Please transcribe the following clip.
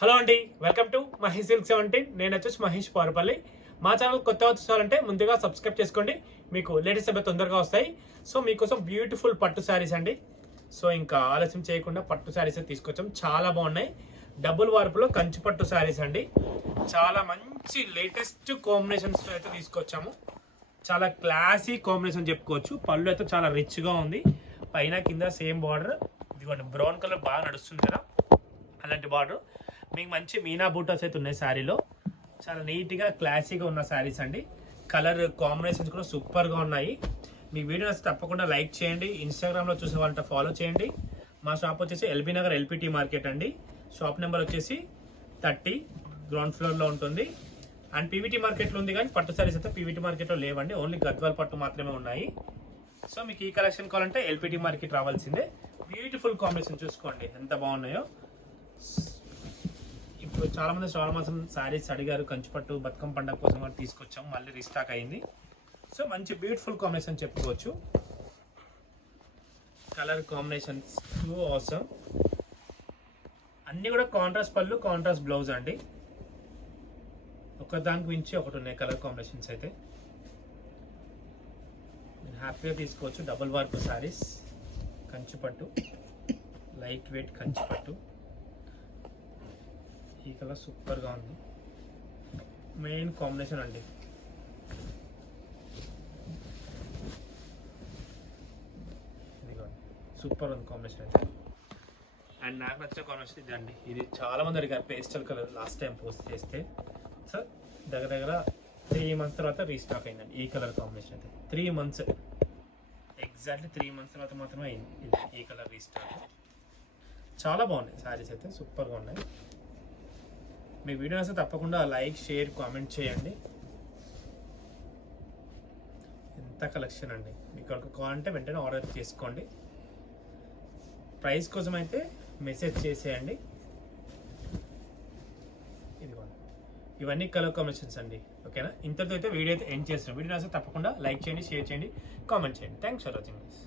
Hello అండి, welcome to Mahesh silk 17. నేను వచ్చేసి మహేష్ పారుపల్లి. మా ఛానల్ కొత్త వచ్చారంటే ముందుగా సబ్స్క్రైబ్ చేసుకోండి, మీకు లేటెస్ట్ అప్డేట్ తొందరగా వస్తాయి. సో మీకోసం బ్యూటిఫుల్ పట్టు శారీస్ అండి. సో ఇంకా ఆలస్యం చేయకుండా పట్టు శారీస్ తీసుకొచ్చాం, చాలా బాగున్నాయి. డబుల్ వార్పులో కంచి పట్టు శారీస్ అండి. చాలా మంచి లేటెస్ట్ కాంబినేషన్స్ అయితే తీసుకొచ్చాము. చాలా క్లాసీ కాంబినేషన్ చెప్పుకోవచ్చు. పళ్ళు అయితే చాలా రిచ్గా ఉంది. పైన కింద సేమ్ బార్డర్, ఇదిగోండి బ్రౌన్ కలర్ బాగా నడుస్తుంది కదా, అలాంటి బార్డర్. మీకు మంచి మీనా బూటాస్ అయితే ఉన్నాయి శారీలో. చాలా నీట్గా క్లాసీగా ఉన్న శారీస్ అండి. కలర్ కాంబినేషన్స్ కూడా సూపర్గా ఉన్నాయి. మీ వీడియోస్ తప్పకుండా లైక్ చేయండి. ఇన్స్టాగ్రామ్లో చూసే వాళ్ళంటే ఫాలో చేయండి. మా షాప్ వచ్చేసి ఎల్బీ నగర్ ఎల్పిటి మార్కెట్ అండి. షాప్ నెంబర్ వచ్చేసి 30 గ్రౌండ్ ఫ్లోర్లో ఉంటుంది. అండ్ పీవీటీ మార్కెట్లో ఉంది, కానీ పట్టు శారీస్ అయితే పీవీటీ మార్కెట్లో లేవండి. ఓన్లీ గద్వాల్ పట్టు మాత్రమే ఉన్నాయి. సో మీకు ఈ కలెక్షన్ కావాలంటే ఎల్పిటి మార్కెట్ రావాల్సిందే. బ్యూటిఫుల్ కాంబినేషన్ చూసుకోండి ఎంత బాగున్నాయో. ఇప్పుడు చాలా మంది శ్రావణ మాసం శారీస్ అడిగారు, కంచిపట్టు బతుకమ్మ పండుగ కోసం కూడా తీసుకొచ్చాం, మళ్ళీ రీస్టాక్ అయింది. సో మంచి బ్యూటిఫుల్ కాంబినేషన్ చెప్పుకోవచ్చు. కలర్ కాంబినేషన్స్ అవసరం. అన్నీ కూడా కాంట్రాస్ట్ పళ్ళు, కాంట్రాస్ట్ బ్లౌజ్ అండి. ఒకదానికి మించి ఒకటి ఉన్నాయి కలర్ కాంబినేషన్స్ అయితే. హ్యాపీగా తీసుకోవచ్చు. డబుల్ వార్పు శారీస్, కంచిపట్టు, లైట్ వెయిట్ కంచిపట్టు. ఈ కలర్ సూపర్గా ఉంది, మెయిన్ కాంబినేషన్ అండి. సూపర్ ఉంది కాంబినేషన్ అయితే. అండ్ నాకు నచ్చిన కాంబినేషన్ ఇది అండి. ఇది చాలా మంది అడిగారు pastel colour last time post చేస్తే. సార్ దగ్గర 3 months తర్వాత రీస్టాక్ అయిందండి ఈ కలర్ కాంబినేషన్ అయితే. 3 months ఎగ్జాక్ట్లీ 3 months తర్వాత మాత్రమే అయింది ఈ కలర్ రీస్టాక్. చాలా బాగున్నాయి శారీస్ అయితే, సూపర్గా ఉన్నాయి. మీ వీడియోస్ తప్పకుండా లైక్, షేర్, కామెంట్ చేయండి. ఎంత కలెక్షన్ అండి. మీకు ఒక కావాలంటే వెంటనే ఆర్డర్ చేసుకోండి. ప్రైస్ కోసం అయితే మెసేజ్ చేసేయండి. ఇదిగోండి, ఇవన్నీ కలర్ కాంబినేషన్స్ అండి. ఓకేనా, ఇంతటితో అయితే వీడియో అయితే ఎండ్ చేస్తున్నాం. వీడియో తప్పకుండా లైక్ చేయండి, షేర్ చేయండి, కామెంట్ చేయండి. Thanks for watching this.